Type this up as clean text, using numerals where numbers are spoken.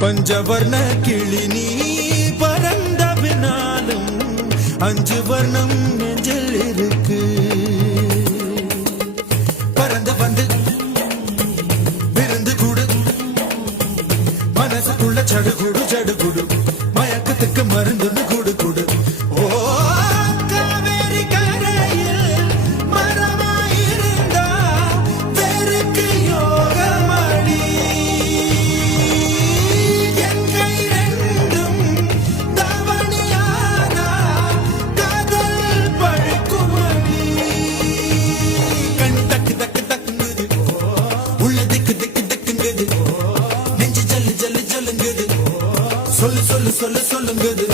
பஞ்சவர்ண கிளி நீ பறந்த பின்னாலும் 5 வர்ணம் நெஞ்சில் இருக்கு. பறந்து வந்து விருந்து கூடு மனசுக்குள்ள சடுகுடு சடுகுடு மயக்கத்துக்கு மருந்து கூடு கூடு. ஓ காவேரி கரையில் மரமாயிருந்தா வெறுக்கு யோகமடி. என் கை ரெண்டும் தவணியானா காதல் பழுக்குமடி. கண் தக்கு தக்கு தக்குங்குது உள்ள திக்கு திக்கு திக்குங்குது நெஞ்சு ஜல்லு ஜல்லு ஜல்லுங்குது சொல்லு சொல்லு சொல்லு சொல்லுங்குது.